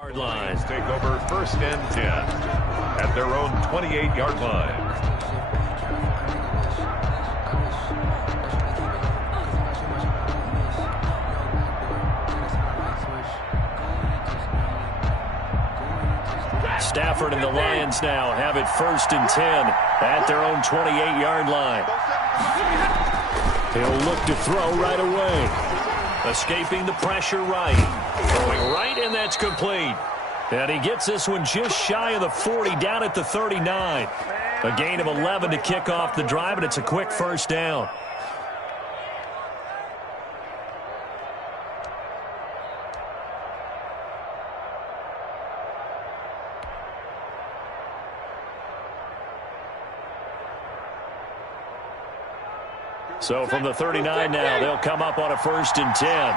Yard line. Take over 1st and 10 at their own 28-yard line. Stafford and the Lions now have it 1st and 10 at their own 28-yard line. He'll look to throw right away. Escaping the pressure right. Throwing right, and that's complete. And he gets this one just shy of the 40, down at the 39. A gain of 11 to kick off the drive, and it's a quick 1st down. So from the 39 now, they'll come up on a 1st and 10.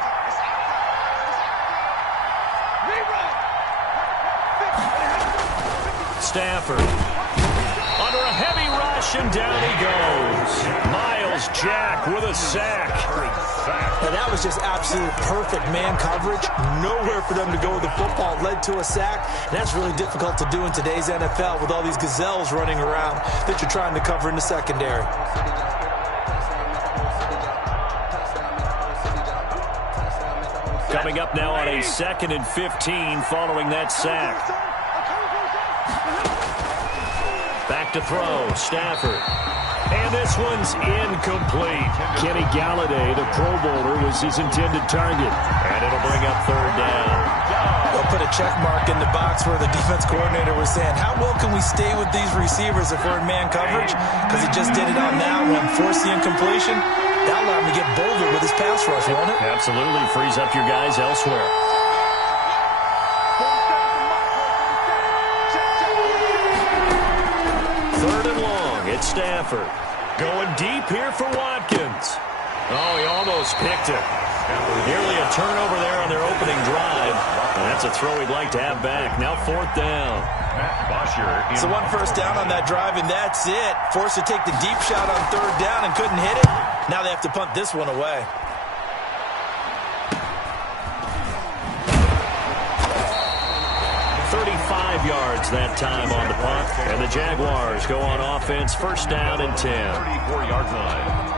Stafford under a heavy rush, and down he goes. Miles Jack with a sack. And that was just absolute perfect man coverage. Nowhere for them to go with the football. Led to a sack. And that's really difficult to do in today's NFL with all these gazelles running around that you're trying to cover in the secondary. Coming up now on a 2nd and 15 following that sack. Back to throw, Stafford. And this one's incomplete. Kenny Galladay, the Pro Bowler, was his intended target. And it'll bring up 3rd down. They'll put a check mark in the box where the defense coordinator was saying, how well can we stay with these receivers if we're in man coverage? Because he just did it on that one. Force the incompletion. That'll allow him to get bolder with his pass rush, won't it? Absolutely. Frees up your guys elsewhere. Stafford going deep here for Watkins. Oh, he almost picked it. Nearly a turnover there on their opening drive. And that's a throw he'd like to have back. Now 4th down. So 1 1st down on that drive, and that's it. Forced to take the deep shot on 3rd down and couldn't hit it. Now they have to punt this one away. Yards that time on the punt, and the Jaguars go on offense 1st down and 10. 34-yard line.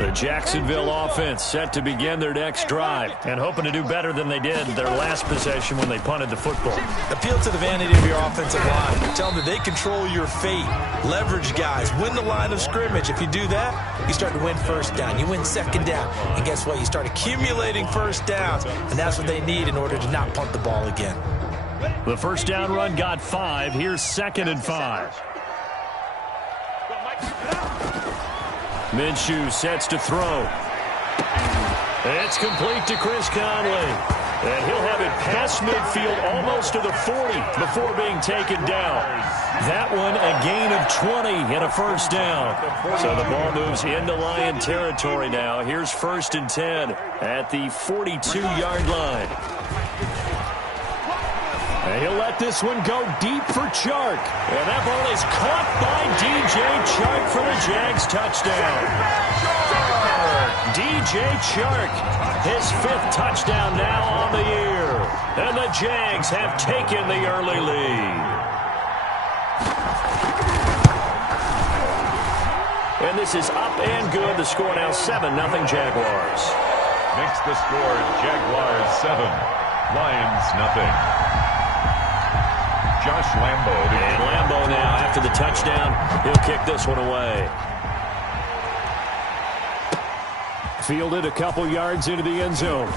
The Jacksonville offense set to begin their next drive and hoping to do better than they did their last possession when they punted the football. Appeal to the vanity of your offensive line. Tell them that they control your fate. Leverage guys. Win the line of scrimmage. If you do that, you start to win 1st down. You win 2nd down. And guess what? You start accumulating 1st downs. And that's what they need in order to not punt the ball again. The 1st down run got 5. Here's 2nd and 5. Minshew sets to throw. It's complete to Chris Conley. And he'll have it past midfield almost to the 40 before being taken down. That one a gain of 20 and a 1st down. So the ball moves into Lion territory now. Here's 1st and 10 at the 42-yard line. And he'll let this one go deep for Chark. And that ball is caught by DJ Chark for the Jags touchdown. DJ Chark, his 5th touchdown now on the year. And the Jags have taken the early lead. And this is up and good. The score now 7-0 Jaguars. Makes the score Jaguars 7, Lions nothing. Josh Lambo. And Lambo now, after the touchdown, he'll kick this one away. Fielded a couple yards into the end zone.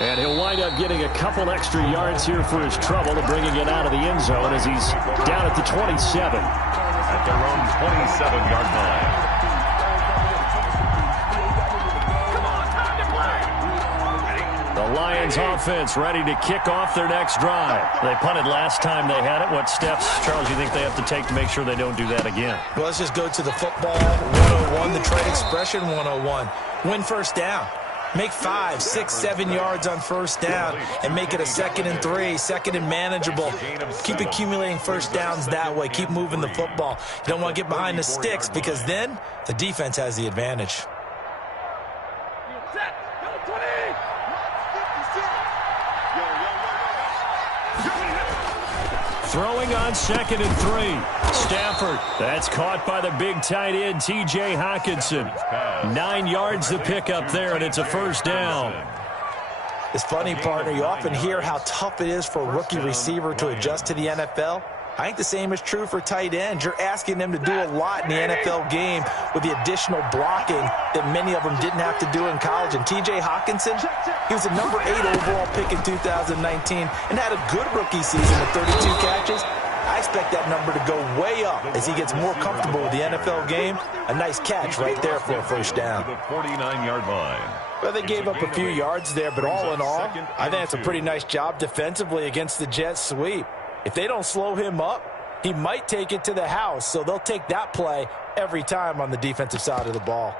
And he'll wind up getting a couple extra yards here for his trouble of bringing it out of the end zone as he's down at the 27. At their own 27-yard line. The Lions offense ready to kick off their next drive. They punted last time they had it. What steps, Charles, do you think they have to take to make sure they don't do that again? Well, let's just go to the football 101, the trade expression 101. Win 1st down. Make 5, 6, 7 yards on first down and make it a 2nd and 3, 2nd and manageable. Keep accumulating first downs that way. Keep moving the football. You don't want to get behind the sticks because then the defense has the advantage. Throwing on 2nd and 3. Stafford. That's caught by the big tight end, T.J. Hockenson. 9 yards to pick up there, and it's a first down. It's funny, partner. You often hear how tough it is for a rookie receiver to adjust to the NFL. I think the same is true for tight ends. You're asking them to do a lot in the NFL game with the additional blocking that many of them didn't have to do in college. And T.J. Hockenson, he was a number 8 overall pick in 2019 and had a good rookie season with 32 catches. I expect that number to go way up as he gets more comfortable with the NFL game. A nice catch right there for a first down. The 49-yard line. Well, they gave up a few yards there, but all in all, I think it's a pretty nice job defensively against the Jets sweep. If they don't slow him up, he might take it to the house, so they'll take that play every time on the defensive side of the ball.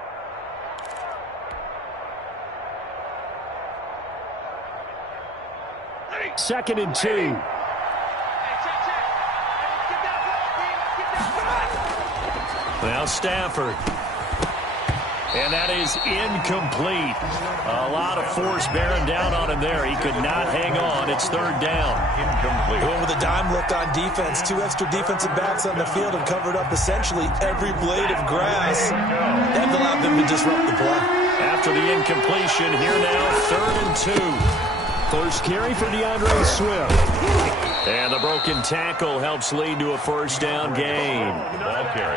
Second and 2. Now Stafford. And that is incomplete. A lot of force bearing down on him there. He could not hang on. It's third down. Incomplete. Going with a dime look on defense. 2 extra defensive backs on the field and covered up essentially every blade of grass. That allowed them to disrupt the play. After the incompletion, here now, 3rd and 2. First carry for DeAndre Swift. And the broken tackle helps lead to a first down gain.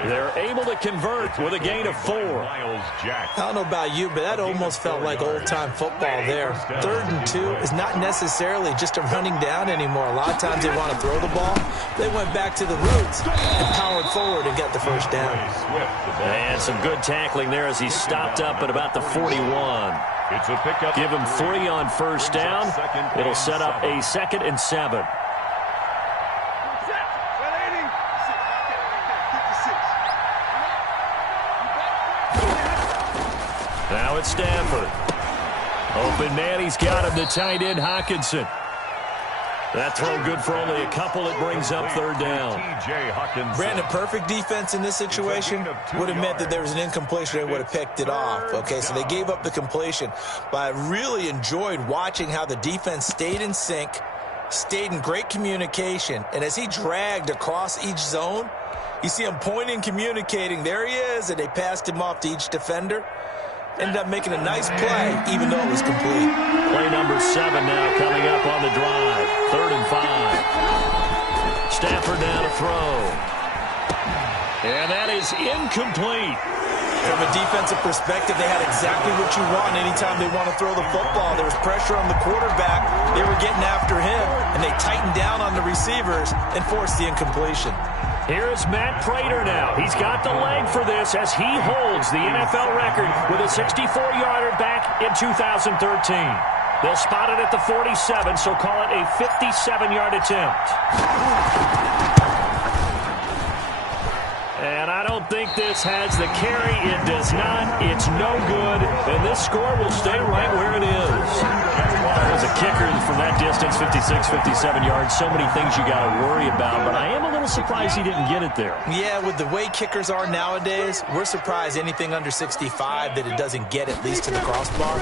They're able to convert with a gain of 4. I don't know about you, but that almost felt like old-time football there. 3rd and 2 is not necessarily just a running down anymore. A lot of times they want to throw the ball. They went back to the roots and powered forward and got the first down. And some good tackling there as he stopped up at about the 41. It's a pickup. Give him 3 on first down. It'll set up a 2nd and 7. Now it's Stafford. Open man, he's got him, the tight end, Hockenson. That throw good for only a couple. It brings up 3rd down. Brandon, perfect defense in this situation would have meant that there was an incompletion. They would have picked it off. Okay, so they gave up the completion. But I really enjoyed watching how the defense stayed in sync, stayed in great communication. And as he dragged across each zone, you see him pointing, communicating. There he is, and they passed him off to each defender. Ended up making a nice play, even though it was complete. Play number 7 now coming up on the drive. 3rd and 5. Stafford down to throw. And that is incomplete. From a defensive perspective, they had exactly what you want anytime they want to throw the football. There was pressure on the quarterback. They were getting after him, and they tightened down on the receivers and forced the incompletion. Here is Matt Prater now. He's got the leg for this as he holds the NFL record with a 64-yarder back in 2013. They'll spot it at the 47, so call it a 57-yard attempt. And I don't think this has the carry. It does not. It's no good. And this score will stay right where it is. As a kicker from that distance, 56, 57 yards, so many things you got to worry about. But I am a little surprised he didn't get it there. Yeah, with the way kickers are nowadays, we're surprised anything under 65 that it doesn't get at least to the crossbar.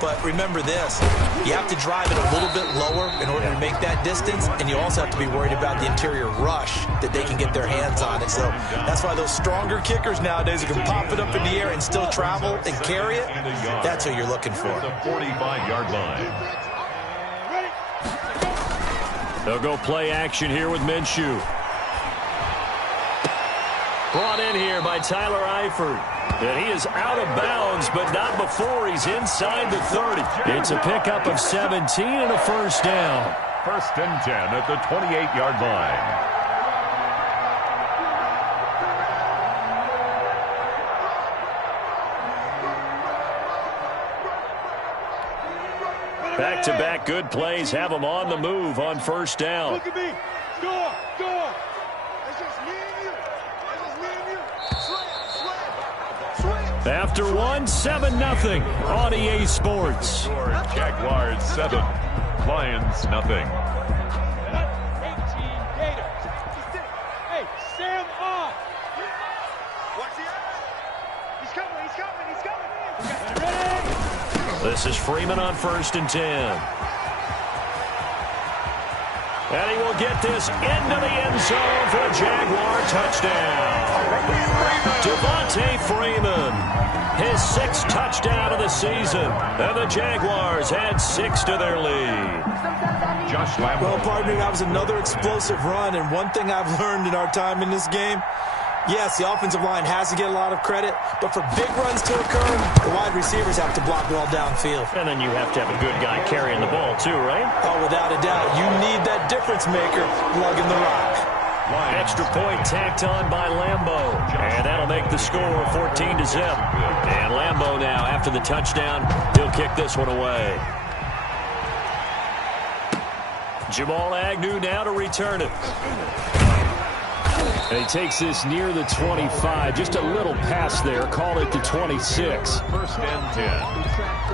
But remember this, you have to drive it a little bit lower in order to make that distance, and you also have to be worried about the interior rush that they can get their hands on it. So that's why those stronger kickers nowadays who can pop it up in the air and still travel and carry it, that's what you're looking for. The 45-yard line. They'll go play action here with Minshew. Brought in here by Tyler Eifert. And he is out of bounds, but not before he's inside the 30. It's a pickup of 17 and a first down. 1st and 10 at the 28-yard line. Back-to-back good plays have them on the move on first down. Look at me. Score. Score. It's just me and you. It's just me and you. Swing. Swing. Swing. After one, 7-0 on EA Sports. Jaguars 7, Lions nothing. 18 Gators. Hey, Sam off. Watch the He's coming. Ready? This is Freeman on 1st and 10. And he will get this into the end zone for a Jaguar touchdown. Devontae Freeman, his 6th touchdown of the season. And the Jaguars add 6 to their lead. Josh Lambo. Well, partner, that was another explosive run, and one thing I've learned in our time in this game, yes, the offensive line has to get a lot of credit, but for big runs to occur, the wide receivers have to block well downfield. And then you have to have a good guy carrying the ball too, right? Oh, without a doubt, you need that difference maker lugging the rock. Extra point tacked on by Lambo. And that'll make the score 14-0. And Lambo now, after the touchdown, he'll kick this one away. Jamal Agnew now to return it. And he takes this near the 25. Just a little pass there. Call it the 26. 1st and 10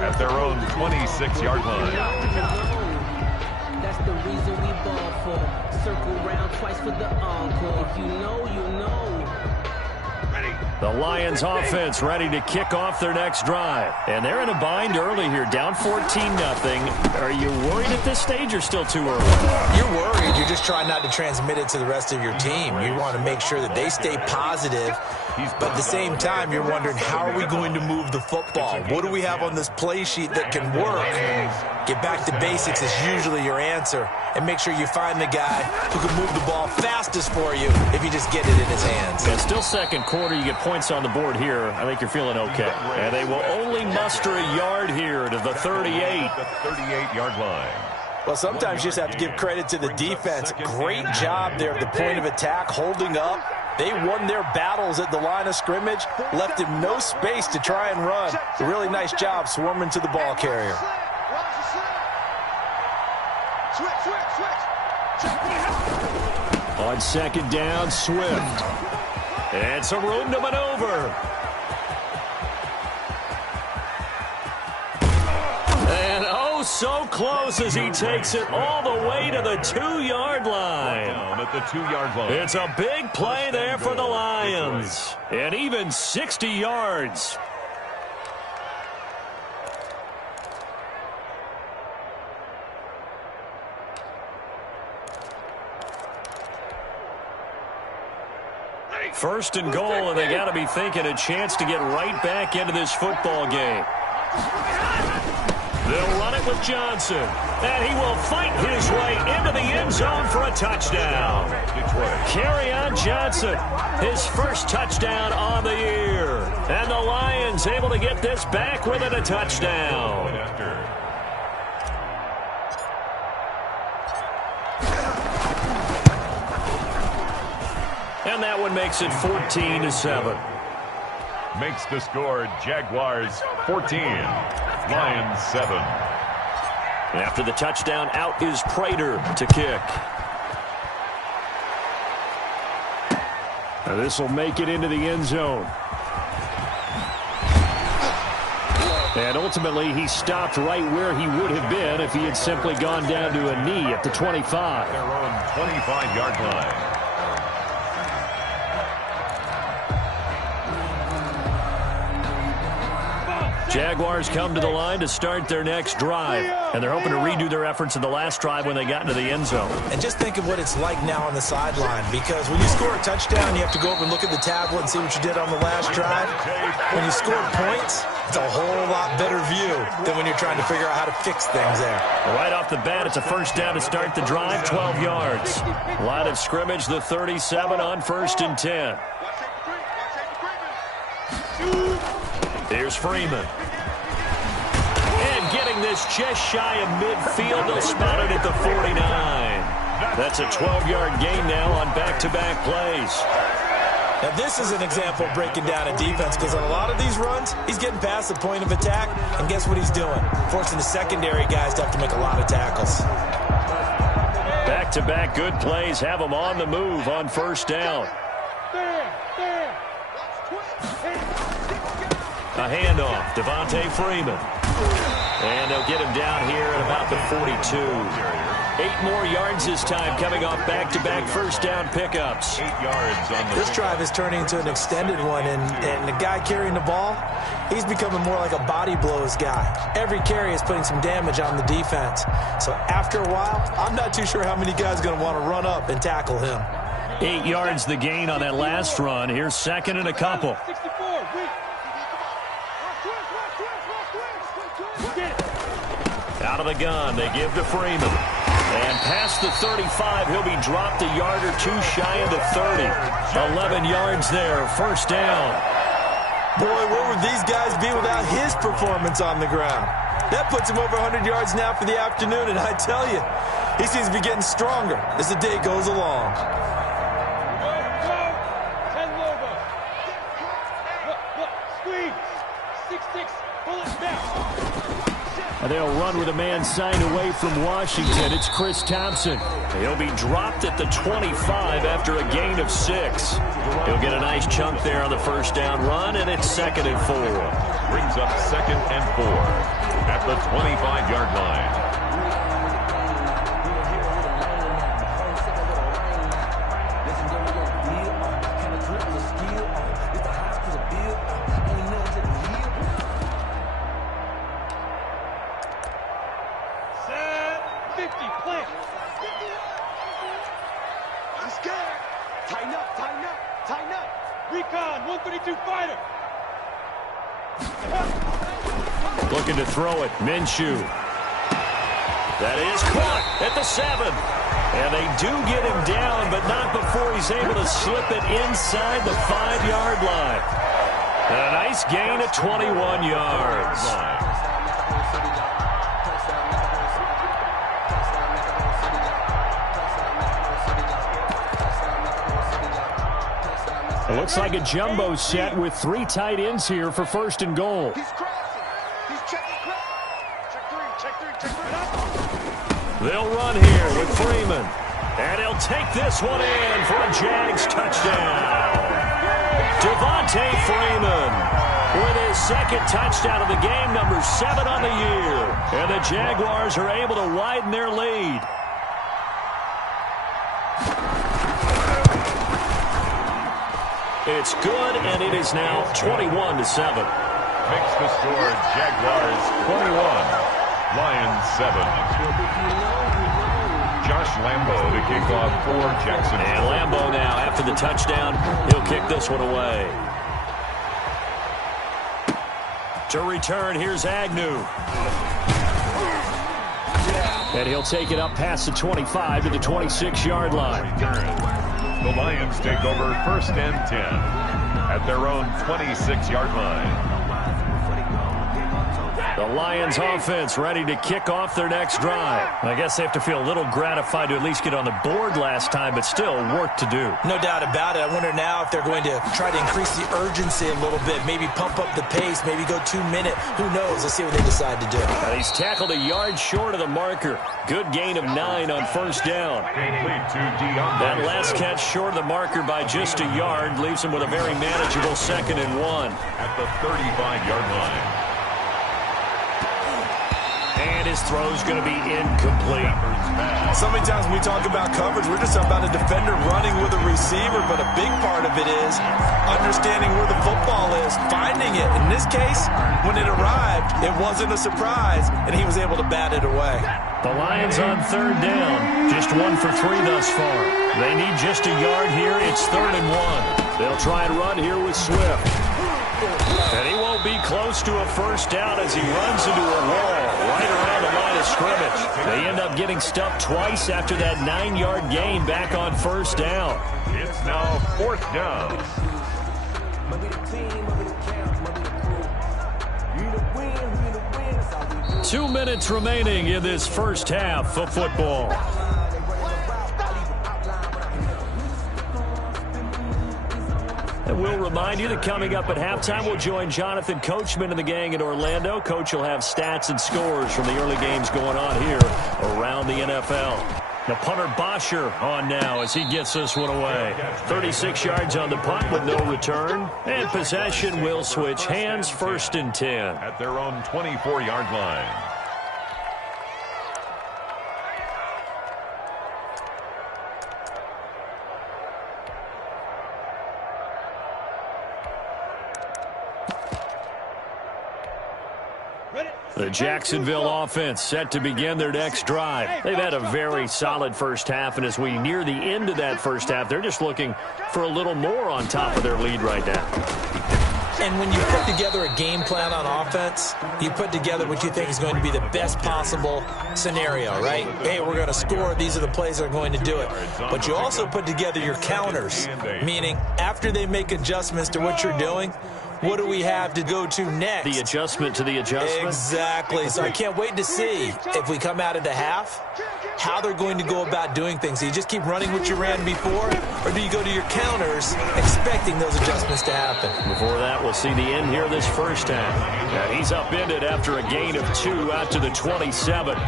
at their own 26-yard line. That's the reason we ball for. Circle round twice for the encore. If you know, you know. The Lions offense ready to kick off their next drive. And they're in a bind early here, down 14-0. Are you worried at this stage or still too early? You're worried. You're just trying not to transmit it to the rest of your team. You want to make sure that they stay positive. But at the same time, you're wondering, how are we going to move the football? What do we have on this play sheet that can work? Get back to basics is usually your answer. And make sure you find the guy who can move the ball fastest for you if you just get it in his hands. Yeah, still second quarter. You get points on the board here. I think you're feeling okay. And they will only muster a yard here to the 38. The 38-yard line. Well, sometimes you just have to give credit to the defense. Great job there at the point of attack, holding up. They won their battles at the line of scrimmage, left him no space to try and run. A really nice job swarming to the ball carrier. On 2nd down, Swift. And some room to maneuver. And oh, so close as he takes it all the way to the 2-yard line. Down at the 2-yard line. It's a big play there for the Lions. And even 60 yards. First and goal, and they got to be thinking a chance to get right back into this football game. They'll run it with Johnson, and he will fight his way into the end zone for a touchdown. Kerryon Johnson, his first touchdown on the year. And the Lions able to get this back within a touchdown. And that one makes it 14-7. Makes the score Jaguars 14, Lions 7. After the touchdown, out is Prater to kick. Now this will make it into the end zone. And ultimately, he stopped right where he would have been if he had simply gone down to a knee at the 25. Their own 25-yard line. Jaguars come to the line to start their next drive. And they're hoping to redo their efforts in the last drive when they got into the end zone. And just think of what it's like now on the sideline, because when you score a touchdown, you have to go over and look at the tablet and see what you did on the last drive. When you score points, it's a whole lot better view than when you're trying to figure out how to fix things there. Right off the bat, it's a first down to start the drive, 12 yards. Line of scrimmage, the 37 on 1st and 10. Here's Freeman. And getting this just shy of midfield, they'll spot it at the 49. That's a 12-yard gain now on back-to-back plays. Now, this is an example of breaking down a defense, because on a lot of these runs, he's getting past the point of attack, and guess what he's doing? Forcing the secondary guys to have to make a lot of tackles. Back-to-back good plays have them on the move on first down. A handoff. Devontae Freeman. And they'll get him down here at about the 42. 8 more yards this time, coming off back-to-back first down pickups. 8 yards on the This drive is turning into an extended one, and the guy carrying the ball, he's becoming more like a body blows guy. Every carry is putting some damage on the defense. So after a while, I'm not too sure how many guys are going to want to run up and tackle him. 8 yards the gain on that last run. Here's second and a couple. 64. Out of the gun, they give to Freeman. And past the 35, he'll be dropped a yard or two shy of the 30. 11 yards there, first down. Boy, where would these guys be without his performance on the ground? That puts him over 100 yards now for the afternoon, and I tell you, he seems to be getting stronger as the day goes along. Go. 10 logo. Look. Squeeze. 6-6. Pull it down. And they'll run with a man signed away from Washington. It's Chris Thompson. He'll be dropped at the 25 after a gain of 6. He'll get a nice chunk there on the first down run, and it's second and 4. brings up second and 4 at the 25-yard line. Looking to throw it. Minshew. That is caught at the 7. And they do get him down, but not before he's able to slip it inside the 5-yard line. And a nice gain of 21 yards. It looks like a jumbo set with 3 tight ends here for first and goal. They'll run here with Freeman. And he'll take this one in for a Jags touchdown. Devontae Freeman with his second touchdown of the game, number 7 on the year. And the Jaguars are able to widen their lead. It's good, and it is now 21-7. Makes the score Jaguars 21, Lions 7. Josh Lambo to kick off for Jacksonville. And Lambo now, after the touchdown, he'll kick this one away. To return, here's Agnew. And he'll take it up past the 25 to the 26-yard line. The Lions take over first and 10 at their own 26-yard line. The Lions offense ready to kick off their next drive. I guess they have to feel a little gratified to at least get on the board last time, but still work to do. No doubt about it. I wonder now if they're going to try to increase the urgency a little bit, maybe pump up the pace, maybe go 2-minute. Who knows? Let's see what they decide to do. And he's tackled a yard short of the marker. Good gain of 9 on first down. That last catch short of the marker by just a yard leaves him with a very manageable second and 1. At the 35-yard line. And his throw's going to be incomplete. So many times when we talk about coverage, we're just about a defender running with a receiver, but a big part of it is understanding where the football is, finding it. In this case, when it arrived, it wasn't a surprise, and he was able to bat it away. The Lions on third down, just 1 for 3 thus far. They need just a yard here. It's 3rd and 1. They'll try and run here with Swift. And he won't be close to a first down as he runs into a wall right around the line of scrimmage. They end up getting stuffed twice after that 9-yard gain back on first down. It's now 4th down. Two minutes remaining in this first half of football. And we'll remind you that coming up at halftime, we'll join Jonathan Coachman and the gang in Orlando. Coach will have stats and scores from the early games going on here around the NFL. The punter Bosher on now as he gets this one away. 36 yards on the punt with no return. And possession will switch hands, 1st and 10. At their own 24-yard line. The Jacksonville offense set to begin their next drive. They've had a very solid first half, and as we near the end of that first half, they're just looking for a little more on top of their lead right now. And when you put together a game plan on offense, you put together what you think is going to be the best possible scenario, right? Hey, we're going to score. These are the plays that are going to do it. But you also put together your counters, meaning after they make adjustments to what you're doing, what do we have to go to next? The adjustment to the adjustment? Exactly. So I can't wait to see if we come out of the half, how they're going to go about doing things. Do you just keep running what you ran before, or do you go to your counters expecting those adjustments to happen? Before that, we'll see the end here this first half. And he's upended after a gain of 2 out to the 27.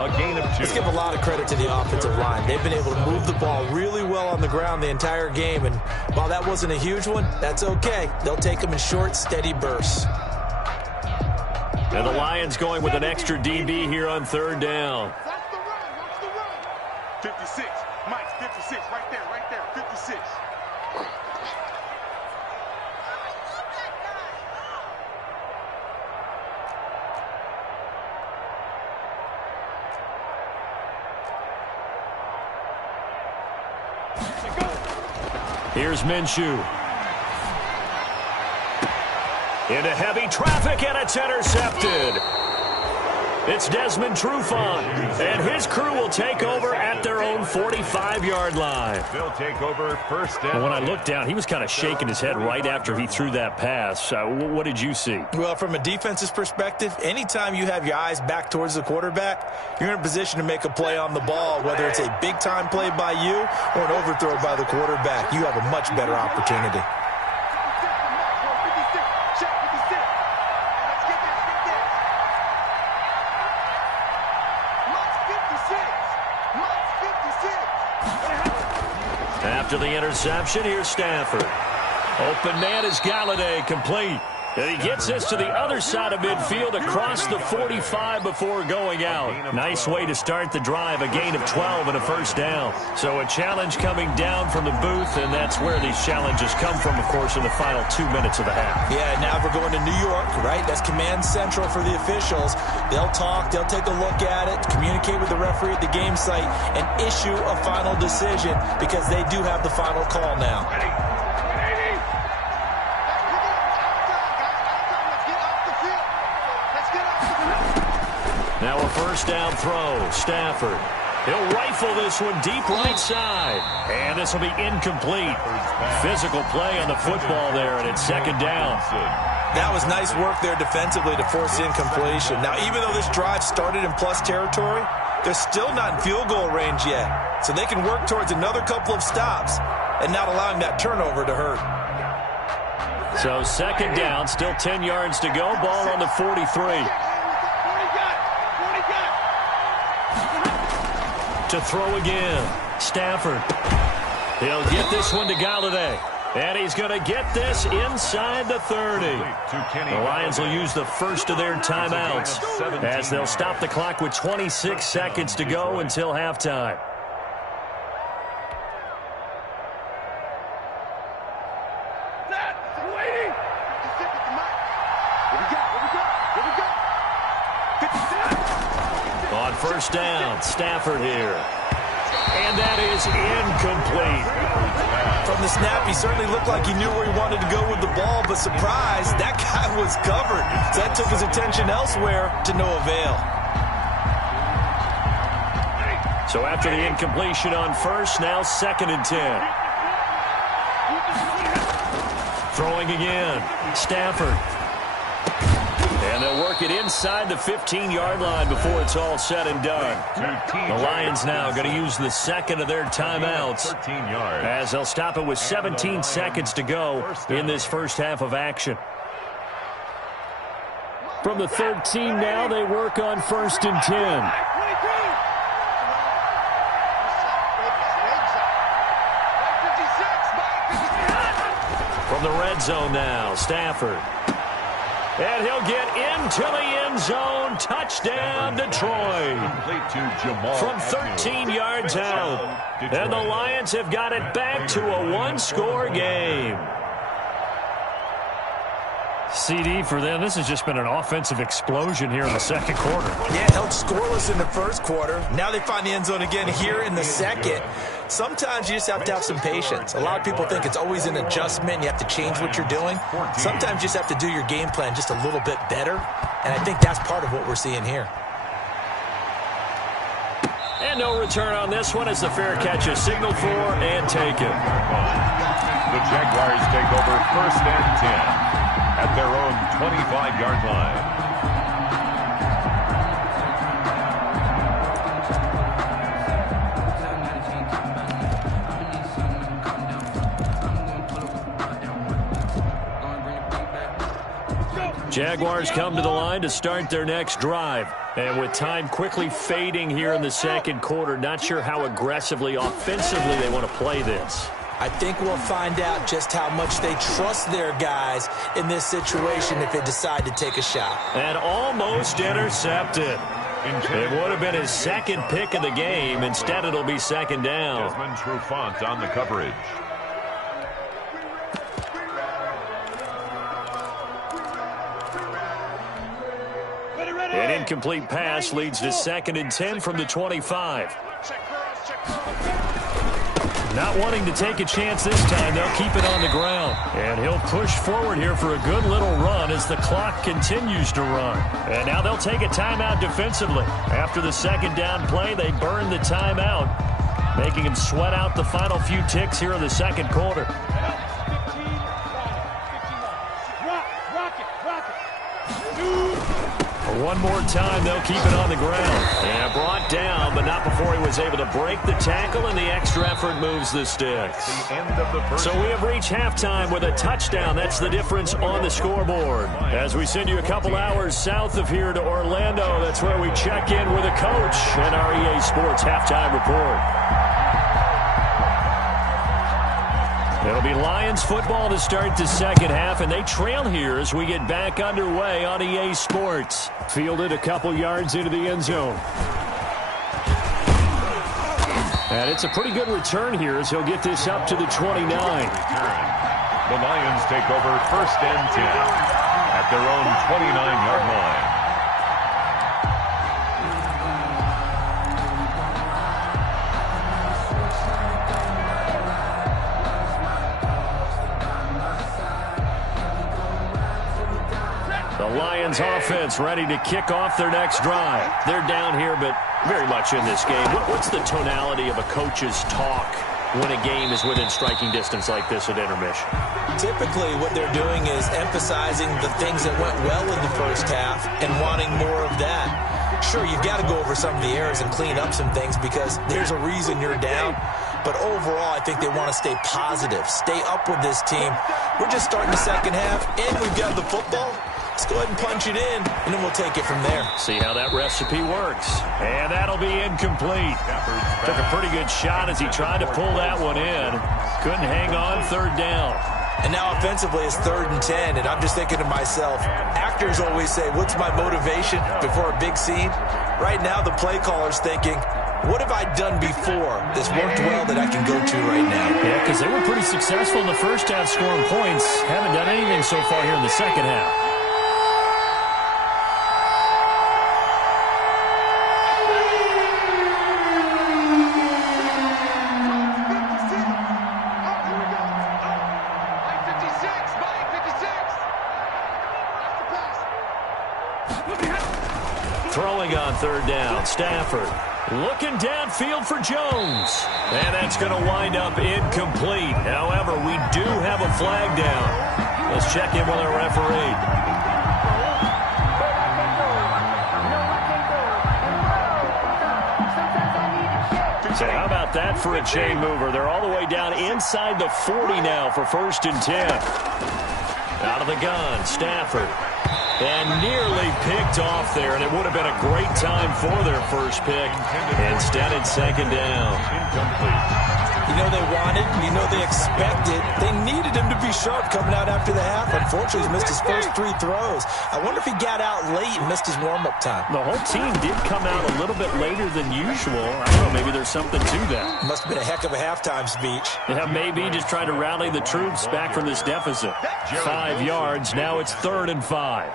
A gain of 2. Let's give a lot of credit to the offensive line. They've been able to move the ball really well on the ground the entire game, and while that wasn't a huge one, that's okay. They'll take them in short, steady bursts. And the Lions going with an extra DB here on 3rd down. 56. Mike, 56. Right there. 56. Here's Minshew. Into heavy traffic, and it's intercepted. It's Desmond Trufant, and his crew will take over at their own 45-yard line. They'll take over 1st down. When I looked down, he was kind of shaking his head right after he threw that pass. What did you see? Well, from a defense's perspective, anytime you have your eyes back towards the quarterback, you're in a position to make a play on the ball, whether it's a big-time play by you or an overthrow by the quarterback. You have a much better opportunity. After the interception, here's Stafford. Open man is Galladay, complete. And he gets this to the other side of midfield across the 45 before going out. Nice way to start the drive, a gain of 12 and a 1st down. So a challenge coming down from the booth, and that's where these challenges come from, of course, in the final 2 minutes of the half. Yeah, now we're going to New York, right? That's command central for the officials. They'll talk, they'll take a look at it, communicate with the referee at the game site, and issue a final decision because they do have the final call now. Now a 1st down throw. Stafford. He'll rifle this one deep right side. And this will be incomplete. Physical play on the football there, and it's 2nd down. That was nice work there defensively to force incompletion. Now, even though this drive started in plus territory, they're still not in field goal range yet. So they can work towards another couple of stops and not allowing that turnover to hurt. So 2nd down, still 10 yards to go. Ball on the 43. To throw again. Stafford. He'll get this one to Galladay. And he's going to get this inside the 30. The Lions will use the first of their timeouts as they'll stop the clock with 26 seconds to go until halftime. On 1st down, Stafford here. And that is incomplete. From the snap, he certainly looked like he knew where he wanted to go with the ball, but surprise, that guy was covered. So that took his attention elsewhere to no avail. So after the incompletion on 1st, now 2nd and 10. Throwing again. Stafford. And they'll work it inside the 15-yard line before it's all said and done. The Lions now going to use the 2nd of their timeouts as they'll stop it with 17 seconds to go in this first half of action. From the 13 now, they work on 1st and 10. the red zone now. Stafford. And he'll get into the end zone. Touchdown, Detroit. From 13 yards out. And the Lions have got it back to a one-score game. CD for them. This has just been an offensive explosion here in the second quarter. Yeah, held scoreless in the first quarter. Now they find the end zone again here in the second. Sometimes you just have to have some patience. A lot of people think it's always an adjustment. You have to change what you're doing. Sometimes you just have to do your game plan just a little bit better. And I think that's part of what we're seeing here. And no return on this one as the fair catch is signaled for and taken. The Jaguars take over 1st and 10 at their own 25-yard line. Jaguars come to the line to start their next drive. And with time quickly fading here in the second quarter, not sure how aggressively, offensively they want to play this. I think we'll find out just how much they trust their guys in this situation if they decide to take a shot. And almost intercepted. It would have been his second pick of the game. Instead, it'll be second down. Desmond Trufant on the coverage. An incomplete pass leads to 2nd and 10 from the 25. Not wanting to take a chance this time, they'll keep it on the ground. And he'll push forward here for a good little run as the clock continues to run. And now they'll take a timeout defensively. After the second down play, they burn the timeout, making him sweat out the final few ticks here in the second quarter. One more time, they'll keep it on the ground. And brought down, but not before he was able to break the tackle, and the extra effort moves the sticks. So we have reached halftime with a touchdown. That's the difference on the scoreboard. As we send you a couple hours south of here to Orlando, that's where we check in with a coach and our EA Sports Halftime Report. It'll be Lions football to start the second half, and they trail here as we get back underway on EA Sports. Fielded a couple yards into the end zone. And it's a pretty good return here as he'll get this up to the 29. The Lions take over 1st and 10 at their own 29-yard line. Lions offense ready to kick off their next drive. They're down here, but very much in this game. What's the tonality of a coach's talk when a game is within striking distance like this at intermission? Typically, what they're doing is emphasizing the things that went well in the first half and wanting more of that. Sure, you've got to go over some of the errors and clean up some things because there's a reason you're down. But overall, I think they want to stay positive, stay up with this team. We're just starting the second half, and we've got the football. Let's go ahead and punch it in, and then we'll take it from there. See how that recipe works. And that'll be incomplete. Took a pretty good shot as he tried to pull that one in. Couldn't hang on, third down. And now offensively it's 3rd and 10, and I'm just thinking to myself, actors always say, what's my motivation before a big scene? Right now the play caller's thinking, what have I done before that's worked well that I can go to right now? Yeah, because they were pretty successful in the first half scoring points. Haven't done anything so far here in the second half. Throwing on third down, Stafford looking downfield for Jones. And that's going to wind up incomplete. However, we do have a flag down. Let's check in with our referee. So how about that for a chain mover? They're all the way down inside the 40 now for 1st and 10. Out of the gun, Stafford. And nearly picked off there, and it would have been a great time for their first pick. Instead, it's second down. Incomplete. You know they wanted, you know they expected. They needed him to be sharp coming out after the half. Unfortunately, he's missed his first 3 throws. I wonder if he got out late and missed his warm-up time. The whole team did come out a little bit later than usual. I don't know, maybe there's something to that. Must have been a heck of a halftime speech. Yeah, maybe just trying to rally the troops back from this deficit. 5 yards, now it's 3rd and 5.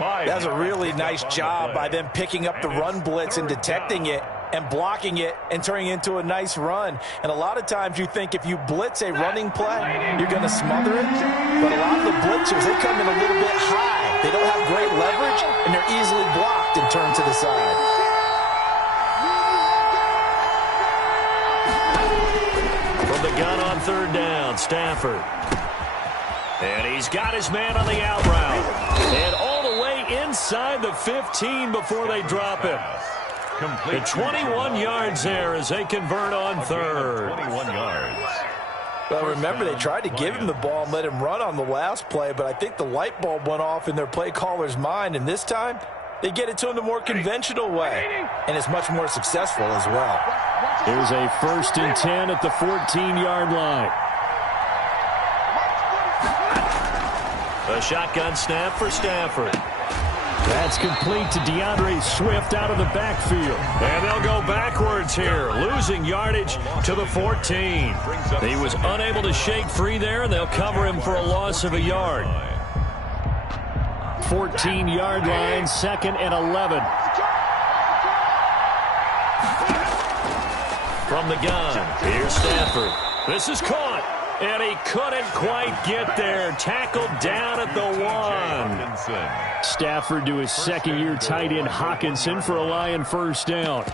That was a really nice job by them picking up the run blitz and detecting it and blocking it and turning it into a nice run. And a lot of times you think if you blitz a running play, you're going to smother it. But a lot of the blitzers, they come in a little bit high. They don't have great leverage, and they're easily blocked and turned to the side. From the gun on 3rd down, Stafford. And he's got his man on the out route. And all the way inside the 15 before they drop him. The 21 yards there as they convert on 3rd. 21 yards. Well, remember, they tried to give him the ball and let him run on the last play, but I think the light bulb went off in their play caller's mind, and this time they get it to him the more conventional way, and it's much more successful as well. Here's a 1st and 10 at the 14-yard line. A shotgun snap for Stafford. That's complete to DeAndre Swift out of the backfield. And they'll go backwards here, losing yardage to the 14. He was unable to shake free there, and they'll cover him for a loss of a yard. 14-yard line, 2nd and 11. From the gun, here's Stafford. This is caught. And he couldn't quite get there. Tackled down at the 1. Stafford to his 2nd-year tight end Hawkinson for a Lion 1st down.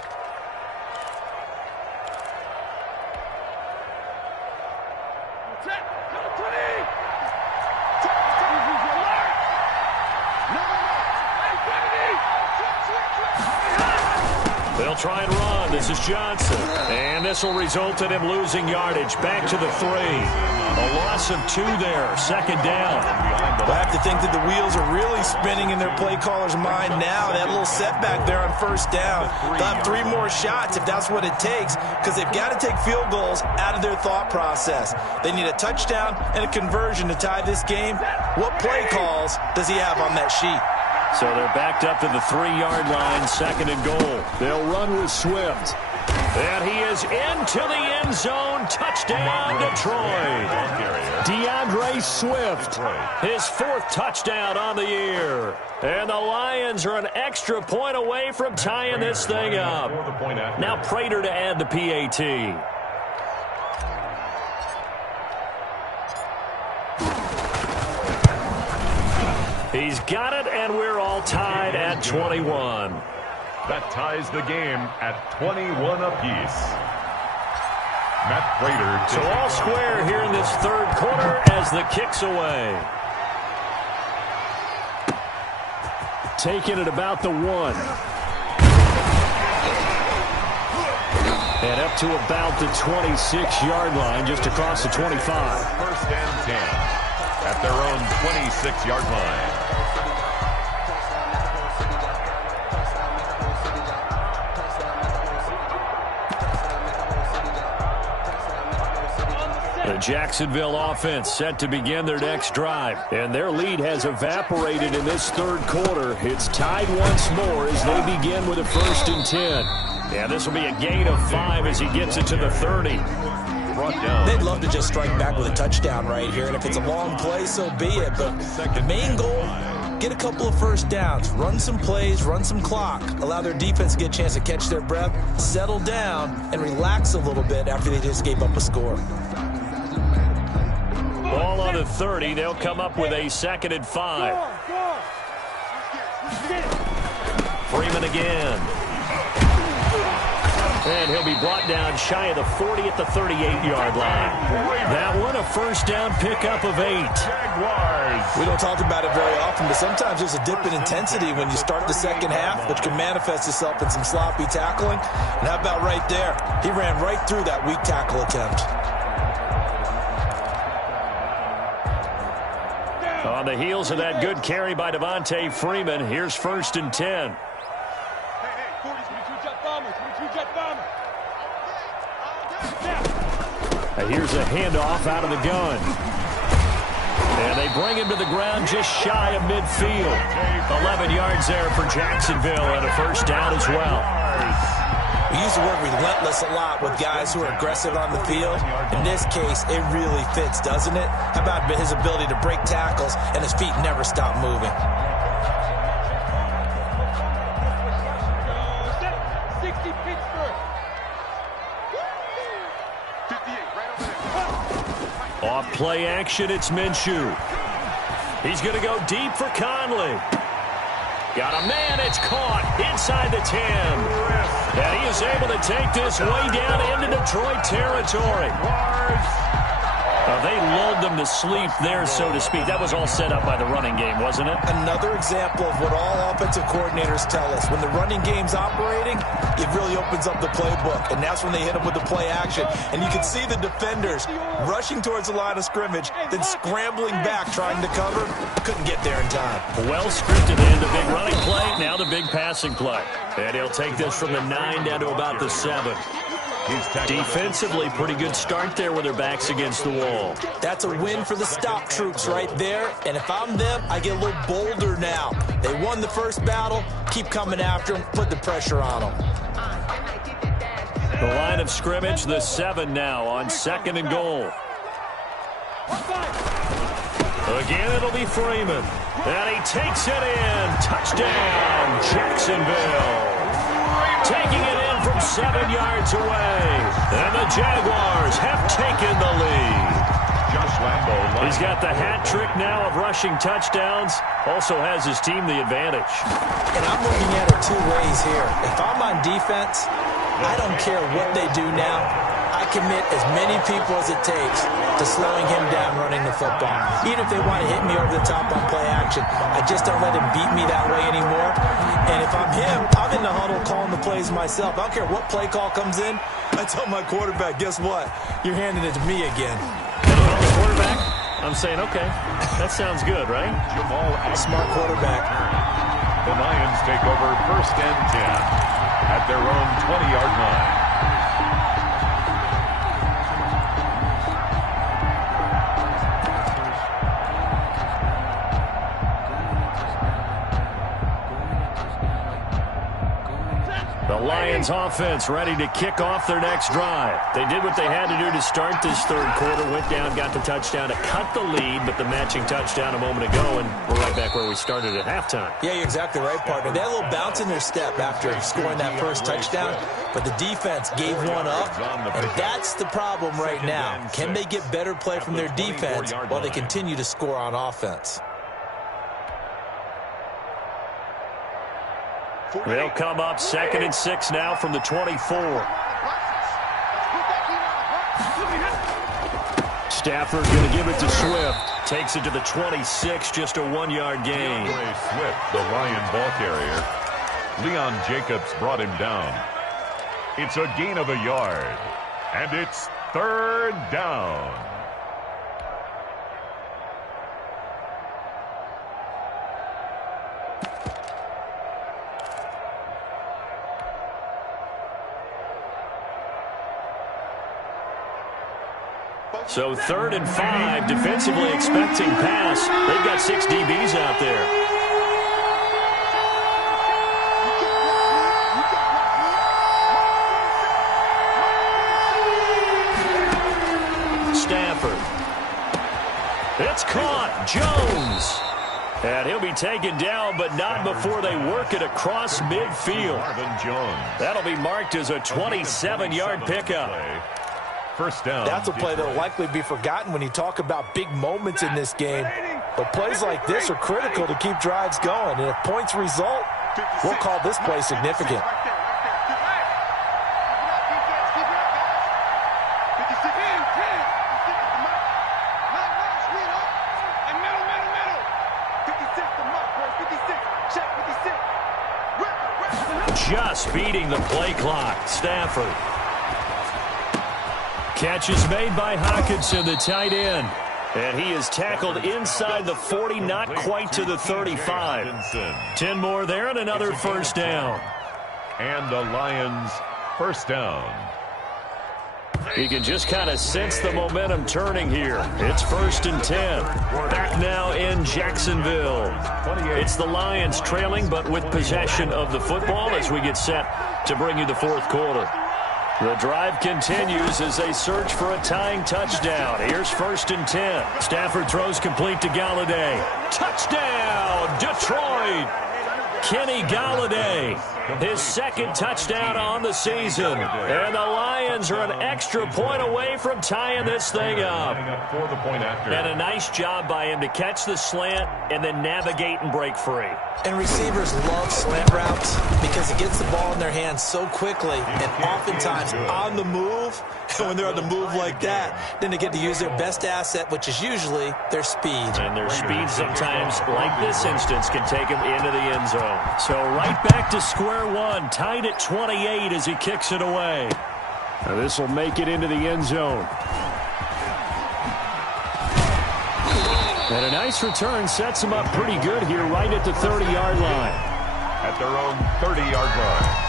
They'll try and run. This is Johnson. And this will result in him losing yardage. Back to the 3. A loss of 2 there. 2nd down. I have to think that the wheels are really spinning in their play caller's mind now. That little setback there on 1st down. They'll have 3 more shots if that's what it takes, because they've got to take field goals out of their thought process. They need a touchdown and a conversion to tie this game. What play calls does he have on that sheet? So they're backed up to the 3-yard line, 2nd and goal. They'll run with Swift. And he is into the end zone. Touchdown, Detroit. DeAndre Swift, his 4th touchdown on the year. And the Lions are an extra point away from tying this thing up. Now Prater to add the PAT. He's got it, and we're all tied at 21. That ties the game at 21 apiece. Matt Prater. So all square here in this 3rd quarter as the kick's away. Taking it about the 1. And up to about the 26-yard line, just across the 25. 1st and 10 at their own 26-yard line. The Jacksonville offense set to begin their next drive. And their lead has evaporated in this 3rd quarter. It's tied once more as they begin with a 1st and 10. Yeah, this will be a gain of 5 as he gets it to the 30. They'd love to just strike back with a touchdown right here, and if it's a long play, so be it. But the main goal, get a couple of 1st downs, run some plays, run some clock, allow their defense to get a chance to catch their breath, settle down, and relax a little bit after they just gave up a score. Ball on the 30. They'll come up with a 2nd and 5. Freeman again. And he'll be brought down shy of the 40 at the 38-yard line. That one, a 1st down pickup of 8. We don't talk about it very often, but sometimes there's a dip in intensity when you start the 2nd half, which can manifest itself in some sloppy tackling. And how about right there? He ran right through that weak tackle attempt. On the heels of that good carry by Devontae Freeman, here's 1st and 10. Hey, 40s, we 2-jet bombers, we 2-jet bombers. Now. And here's a handoff out of the gun. And they bring him to the ground just shy of midfield. 11 yards there for Jacksonville and a first down as well. We use the word relentless a lot with guys who are aggressive on the field. In this case, it really fits, doesn't it? How about his ability to break tackles and his feet never stop moving? 60 Pittsburgh. 58, right over there. Off play action, it's Minshew. He's going to go deep for Conley. Got a man, it's caught inside the 10. And he is able to take this way down into Detroit territory. They lulled them to sleep there, so to speak. That was all set up by the running game, wasn't it? Another example of what all offensive coordinators tell us. When the running game's operating, it really opens up the playbook. And that's when they hit them with the play action. And you can see the defenders rushing towards the line of scrimmage, then scrambling back, trying to cover. Couldn't get there in time. Well scripted in the big running play, now the big passing play. And he'll take this from the 9 down to about the 7. Defensively, pretty good start there with their backs against the wall. That's a win for the stop troops right there. And if I'm them, I get a little bolder now. They won the first battle. Keep coming after them. Put the pressure on them. The line of scrimmage, the 7 now on 2nd and goal. Again, it'll be Freeman. And he takes it in. Touchdown, Jacksonville. Taking it in from 7 yards away. And the Jaguars have taken the lead. Josh Lambo. He's got the hat trick now of rushing touchdowns. Also has his team the advantage. And I'm looking at it two ways here. If I'm on defense, I don't care what they do now. I commit as many people as it takes to slowing him down running the football. Even if they want to hit me over the top on play action, I just don't let him beat me that way anymore. And if I'm him, I'm in the huddle calling the plays myself. I don't care what play call comes in. I tell my quarterback, guess what? You're handing it to me again. The quarterback, I'm saying, okay, that sounds good, right? Smart quarterback. The Lions take over 1st and 10 at their own 20-yard line. The Lions offense ready to kick off their next drive. They did what they had to do to start this 3rd quarter. Went down, got the touchdown to cut the lead, but the matching touchdown a moment ago, and we're right back where we started at halftime. Yeah, you're exactly right, partner. They had a little bounce in their step after scoring that first touchdown, but the defense gave one up, and that's the problem right now. Can they get better play from their defense while they continue to score on offense? They'll come up 2nd and 6 now from the 24. Stafford going to give it to Swift. Takes it to the 26, just a 1-yard gain. Swift, the Lion ball carrier. Leon Jacobs brought him down. It's a gain of a yard. And it's 3rd down. So 3rd and 5, defensively expecting pass. They've got 6 DBs out there. Stafford. It's caught. Jones. And he'll be taken down, but not before they work it across midfield. Marvin Jones. That'll be marked as a 27-yard pickup. 1st down. That's a play that will likely be forgotten when you talk about big moments in this game. But plays like this are critical to keep drives going. And if points result, we'll call this play significant. Just beating the play clock. Stafford. Catch is made by Hawkinson, the tight end. And he is tackled inside the 40, not quite to the 35. 10 more there and another 1st down. And the Lions 1st down. You can just kind of sense the momentum turning here. It's 1st and 10. Back now in Jacksonville. It's the Lions trailing, but with possession of the football as we get set to bring you the 4th quarter. The drive continues as they search for a tying touchdown. Here's 1st and 10. Stafford throws complete to Galladay. Touchdown, Detroit! Kenny Galladay, his 2nd touchdown on the season. And the Lions are an extra point away from tying this thing up. And a nice job by him to catch the slant and then navigate and break free. And receivers love slant routes because it gets the ball in their hands so quickly and oftentimes on the move. And when they're on the move like that, then they get to use their best asset, which is usually their speed. And their speed sometimes, like this instance, can take them into the end zone. So right back to square one, tied at 28 as he kicks it away. Now this will make it into the end zone. And a nice return sets them up pretty good here right at the 30-yard line. At their own 30-yard line.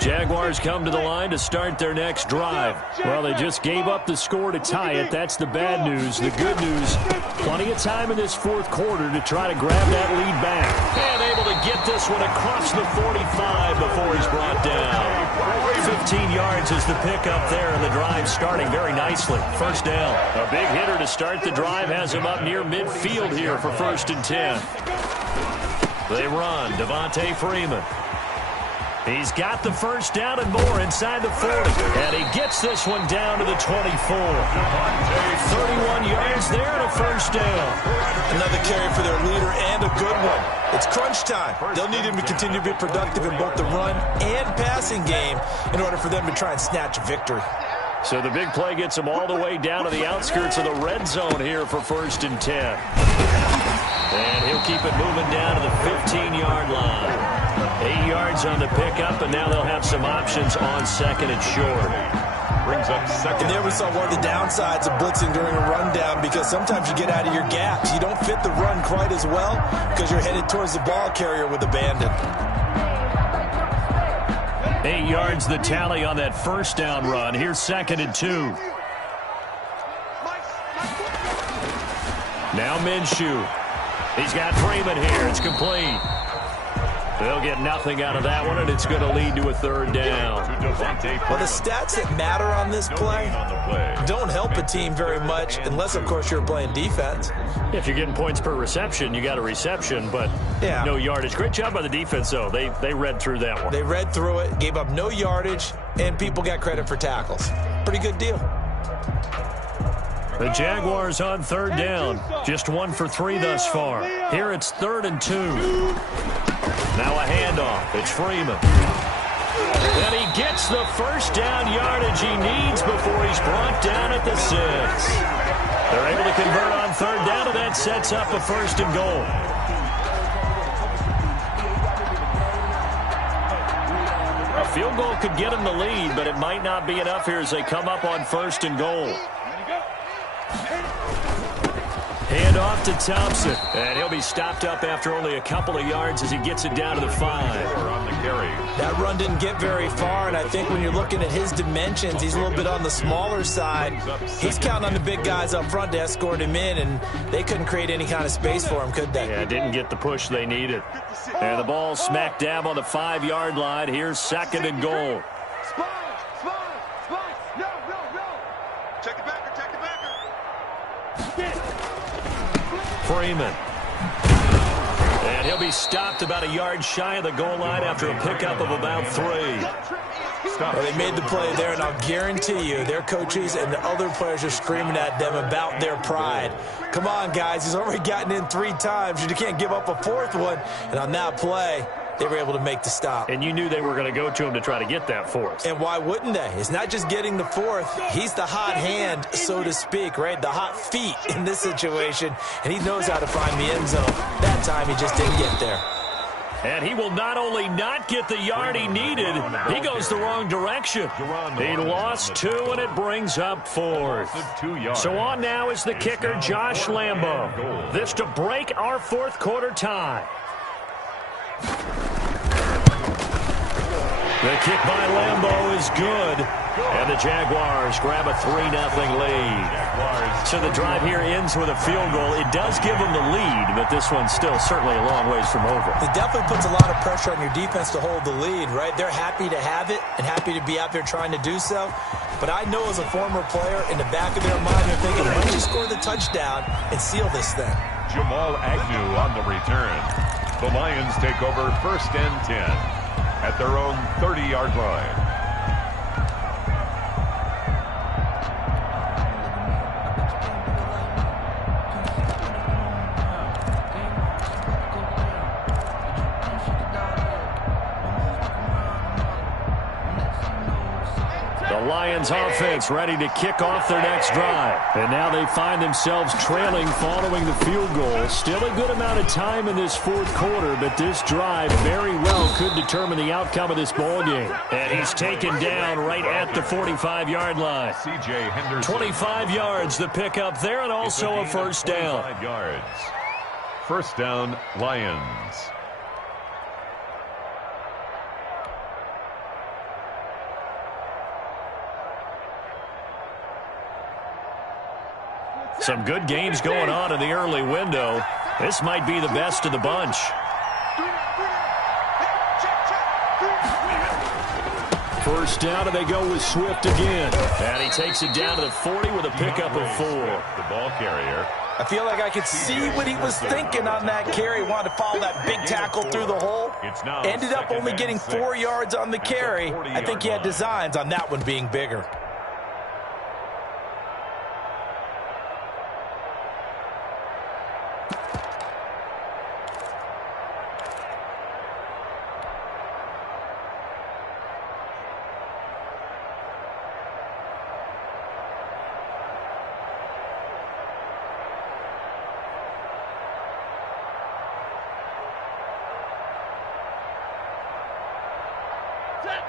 Jaguars come to the line to start their next drive. Well, they just gave up the score to tie it. That's the bad news. The good news, plenty of time in this 4th quarter to try to grab that lead back. And able to get this one across the 45 before he's brought down. 15 yards is the pickup there, and the drive starting very nicely. 1st down. A big hitter to start the drive has him up near midfield here for 1st and 10. They run. Devontae Freeman. He's got the 1st down and more inside the 40. And he gets this one down to the 24. 31 yards there and a 1st down. Another carry for their leader and a good one. It's crunch time. They'll need him to continue to be productive in both the run and passing game in order for them to try and snatch a victory. So the big play gets him all the way down to the outskirts of the red zone here for 1st and 10. And he'll keep it moving down to the 15-yard line. 8 yards on the pickup, and now they'll have some options on 2nd and short. Brings up 2nd. And there we saw one of the downsides of blitzing during a rundown because sometimes you get out of your gaps. You don't fit the run quite as well because you're headed towards the ball carrier with abandon. 8 yards the tally on that 1st down run. Here's 2nd and 2. Now Minshew. He's got Freeman here. It's complete. They'll get nothing out of that one, and it's going to lead to a 3rd down. Well, the stats that matter on this play don't help a team very much unless, of course, you're playing defense. If you're getting points per reception, you got a reception, but no yardage. Great job by the defense, though. They read through that one. They read through it, gave up no yardage, and people got credit for tackles. Pretty good deal. The Jaguars on 3rd down. Just 1 for 3 thus far. Here it's 3rd and 2. Now a handoff. It's Freeman. And he gets the 1st down yardage he needs before he's brought down at the 6. They're able to convert on 3rd down, and that sets up a 1st and goal. A field goal could get him the lead, but it might not be enough here as they come up on 1st and goal. Hand off to Thompson, and he'll be stopped up after only a couple of yards as he gets it down to the 5. On the carry. That run didn't get very far, and I think when you're looking at his dimensions, he's a little bit on the smaller side. He's counting on the big guys up front to escort him in, and they couldn't create any kind of space for him, could they? Yeah, didn't get the push they needed. And the ball smack dab on the 5-yard line. Here's 2nd and goal. Freeman. And he'll be stopped about a yard shy of the goal line after a pickup of about 3. Well, they made the play there, and I'll guarantee you their coaches and the other players are screaming at them about their pride. Come on, guys. He's already gotten in 3 times. You can't give up a 4th one. And on that play, they were able to make the stop. And you knew they were going to go to him to try to get that 4th. And why wouldn't they? It's not just getting the 4th. He's the hot hand, so to speak, right? The hot feet in this situation. And he knows how to find the end zone. That time, he just didn't get there. And he will not only not get the yard he needed, he goes the wrong direction. He lost 2, and it brings up 4th. So on now is the kicker, Josh Lambo. This to break our 4th quarter tie. The kick by Lambo is good. And the Jaguars grab a 3-0 lead. So the drive here ends with a field goal. It does give them the lead, but this one's still certainly a long ways from over. It definitely puts a lot of pressure on your defense to hold the lead, right? They're happy to have it and happy to be out there trying to do so. But I know as a former player, in the back of their mind, they're thinking, why don't you score the touchdown and seal this thing? Jamal Agnew on the return. The Lions take over 1st and 10 at their own 30-yard line. Lions offense ready to kick off their next drive. And now they find themselves trailing following the field goal. Still a good amount of time in this 4th quarter, but this drive very well could determine the outcome of this ball game. And he's taken down right at the 45-yard line. 25 yards the pickup there, and also a 1st down. 5 yards. 1st down, Lions. Some good games going on in the early window. This might be the best of the bunch. First down, and they go with Swift again. And he takes it down to the 40 with a pickup of 4. The ball carrier. I feel like I could see what he was thinking on that carry. Wanted to follow that big tackle through the hole. Ended up only getting 4 yards on the carry. I think he had designs on that one being bigger.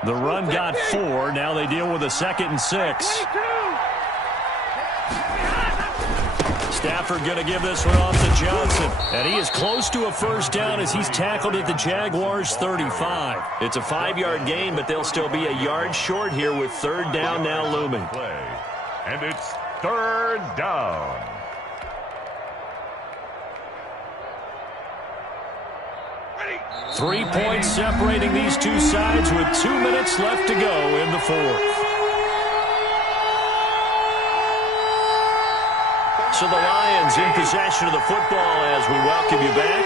The run got 4. Now they deal with a 2nd and 6. Stafford going to give this one off to Johnson. And he is close to a 1st down as he's tackled at the Jaguars' 35. It's a 5-yard gain, but they'll still be a yard short here with 3rd down now looming. And it's 3rd down. Three points separating these two sides with 2 minutes left to go in the 4th. So the Lions in possession of the football as we welcome you back.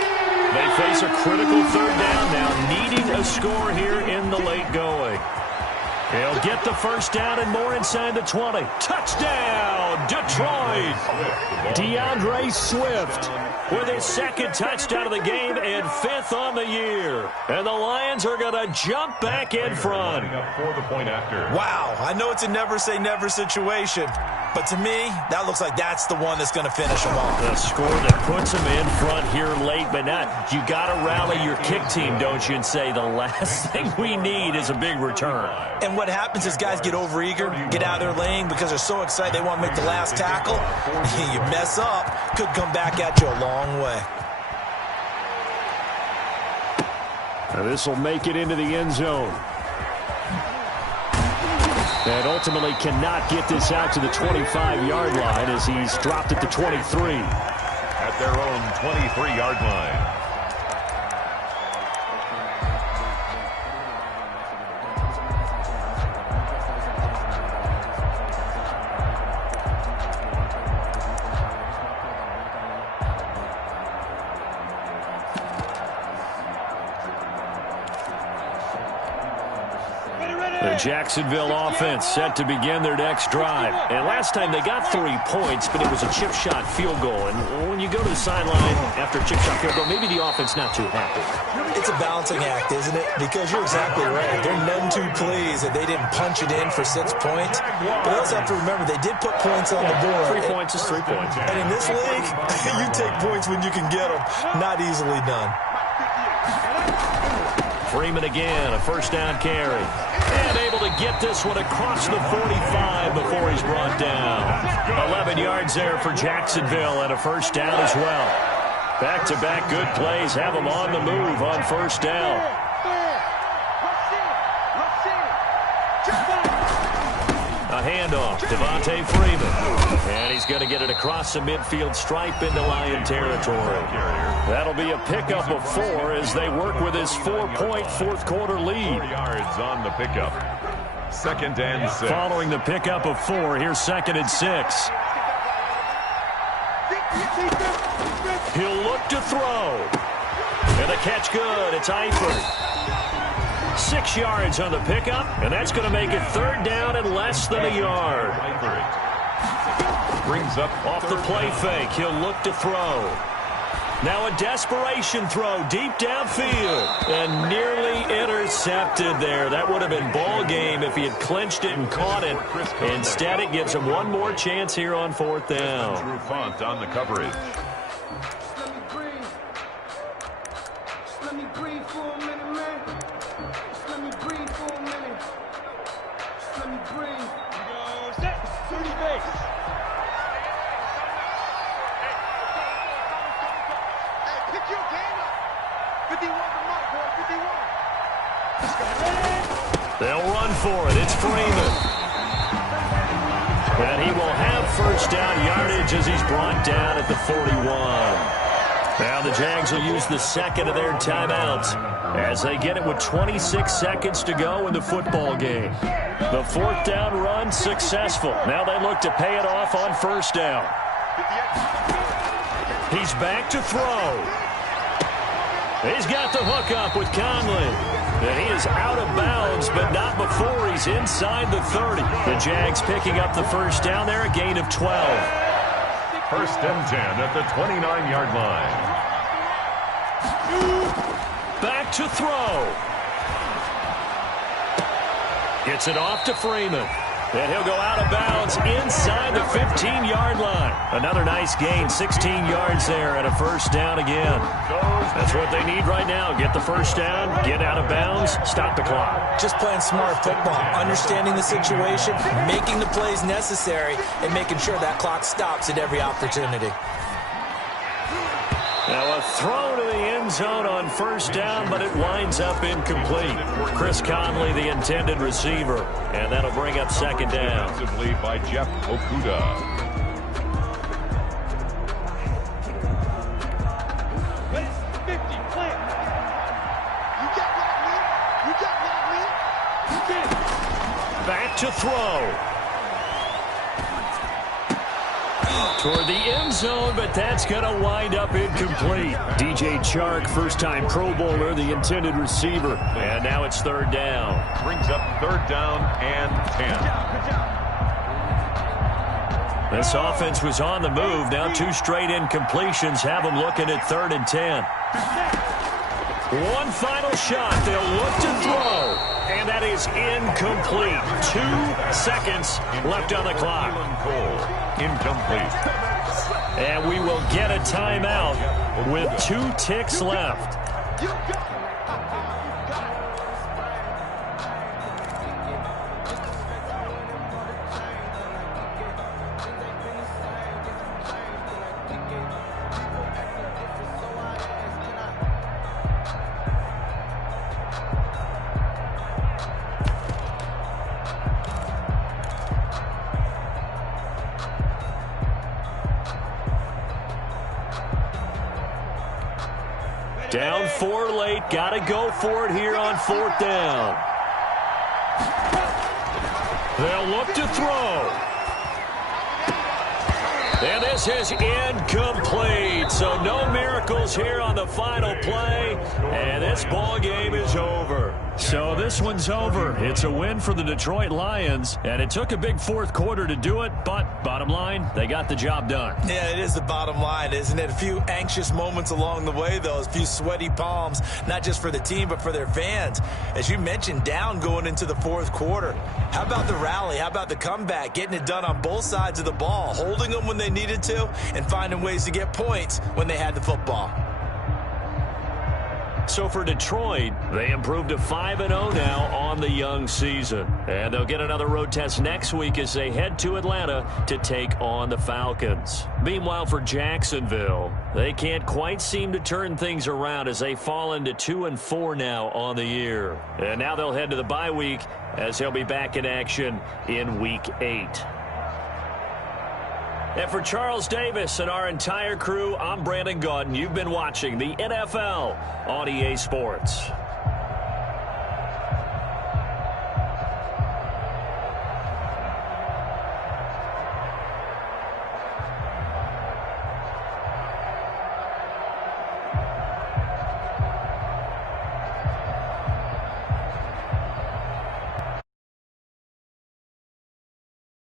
They face a critical 3rd down now, needing a score here in the late going. He'll get the 1st down and more inside the 20. Touchdown, Detroit! DeAndre Swift with his 2nd touchdown of the game and 5th on the year. And the Lions are going to jump back in front. Wow, I know it's a never-say-never situation, but to me, that looks like that's the one that's going to finish them off. The score that puts them in front here late, but not. You got to rally your kick team, don't you, and say the last thing we need is a big return. And what happens is guys get overeager, get out of their lane because they're so excited they want to make the last tackle. You mess up, could come back at you a long way. Now this will make it into the end zone. And ultimately cannot get this out to the 25-yard line as he's dropped at the 23. At their own 23-yard line. The Jacksonville offense set to begin their next drive. And last time they got 3 points, but it was a chip shot field goal. And when you go to the sideline after a chip shot field goal, maybe the offense not too happy. It's a balancing act, isn't it? Because you're exactly right. They're none too pleased that they didn't punch it in for 6 points. But they also have to remember they did put points on the board. 3 points is 3 points. And in this league, you take points when you can get them. Not easily done. Freeman again, a first down carry. And able to get this one across the 45 before he's brought down. 11 yards there for Jacksonville and a first down as well. Back-to-back good plays have them on the move on first down. A handoff, Devontae Freeman. And he's going to get it across the midfield stripe into Lion territory. That'll be a pickup of 4 as they work with his 4-point fourth-quarter lead. 4 yards on the pickup. 2nd and 6. Following the pickup of 4, here's 2nd and 6. He'll look to throw. And the catch good. It's Eifert. 6 yards on the pickup, and that's going to make it 3rd down and less than a yard. Brings up off the play fake. He'll look to throw. Now a desperation throw deep downfield and nearly intercepted there. That would have been ball game if he had clinched it and caught it. Instead, it gives him one more chance here on 4th down. Drew Font on the coverage. They'll run for it. It's Freeman. And he will have first down yardage as he's brought down at the 41. Now the Jags will use the 2nd of their timeouts as they get it with 26 seconds to go in the football game. The 4th down run successful. Now they look to pay it off on first down. He's back to throw. He's got the hook up with Conley. And he is out of bounds, but not before he's inside the 30. The Jags picking up the first down there, a gain of 12. 1st and 10 at the 29-yard line. Back to throw. Gets it off to Freeman. And he'll go out of bounds inside the 15-yard line. Another nice gain, 16 yards there, and a first down again. That's what they need right now. Get the first down, get out of bounds, stop the clock. Just playing smart football, understanding the situation, making the plays necessary, and making sure that clock stops at every opportunity. Now a throw to the end zone on first down, but it winds up incomplete. Chris Conley, the intended receiver, and that'll bring up 2nd down. Offensively by Jeff Okuda. Back to throw. Toward the end zone, but that's going to wind up incomplete. DJ Chark, first-time Pro Bowler, the intended receiver. And now it's 3rd down. Brings up 3rd down and 10. This offense was on the move. Now 2 straight incompletions have them looking at 3rd and 10. One final shot. They'll look to throw. And that is incomplete. 2 seconds left on the clock. Incomplete. And we will get a timeout with 2 ticks left. Down 4 late. Got to go for it here on 4th down. They'll look to throw. And this is incomplete. So no miracles here on the final play. And this ball game is over. So this one's over. It's a win for the Detroit Lions. And it took a big 4th quarter to do it. But bottom line, they got the job done. Yeah, it is the bottom line, isn't it? A few anxious moments along the way, though. A few sweaty palms, not just for the team, but for their fans. As you mentioned, down going into the 4th quarter. How about the rally? How about the comeback? Getting it done on both sides of the ball. Holding them when they needed to and finding ways to get points when they had the football. So for Detroit, They improved to 5-0 now on the young season. And they'll get another road test next week as they head to Atlanta to take on the Falcons. Meanwhile, for Jacksonville, they can't quite seem to turn things around as they fall into 2-4 now on the year. And now they'll head to the bye week as they'll be back in action in Week 8. And for Charles Davis and our entire crew, I'm Brandon Gaudin. You've been watching the NFL on EA Sports.